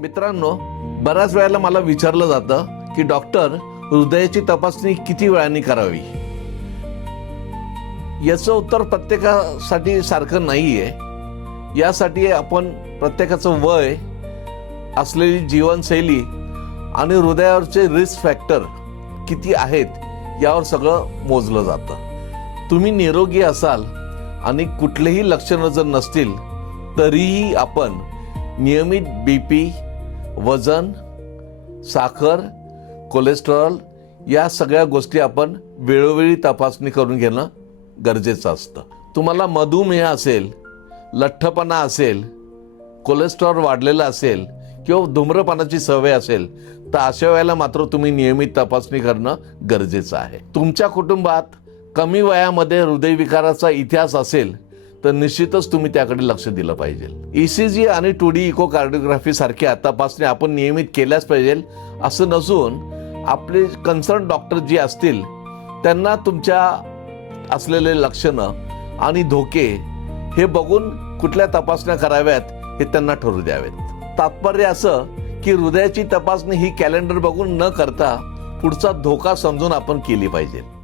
मित्रांनो, बऱ्याच वेळेला मला विचारलं जातं की डॉक्टर, हृदयाची तपासणी किती वेळाने करावी? याचं उत्तर प्रत्येकासाठी सारखं नाहीये. यासाठी आपण प्रत्येकाचं वय, असलेली जीवनशैली आणि हृदयावरचे रिस्क फॅक्टर किती आहेत यावर सगळं मोजलं जातं. तुम्ही निरोगी असाल आणि कुठलेही लक्षणं जर नसतील तरीही आपण नियमित बीपी, वजन, साखर, कोलेस्टेरॉल या सगळ्या गोष्टी आपण वेळोवेळी तपासणी करून घेणं गरजेचं असतं. तुम्हाला मधुमेह असेल, लठ्ठपणा असेल, कोलेस्टेरॉल वाढलेलं असेल किंवा धूम्रपानाची सवय असेल तर अशा वेळेला मात्र तुम्ही नियमित तपासणी करणं गरजेचं आहे. तुमच्या कुटुंबात कमी वयामध्ये हृदयविकाराचा इतिहास असेल तर निश्चितच तुम्ही त्याकडे लक्ष दिलं पाहिजे. ECG आणि 2D इकोकार्डिओग्राफी सारख्या तपासण्या आपण नियमित केल्याच पाहिजे असं नसून आपले कन्सर्न डॉक्टर जे असतील त्यांना तुमच्या असलेले लक्षणं आणि धोके हे बघून कुठल्या तपासण्या कराव्यात हे त्यांना ठरवू द्यावेत. तात्पर्य असं की हृदयाची तपासणी ही कॅलेंडर बघून न करता पुढचा धोका समजून आपण केली पाहिजे.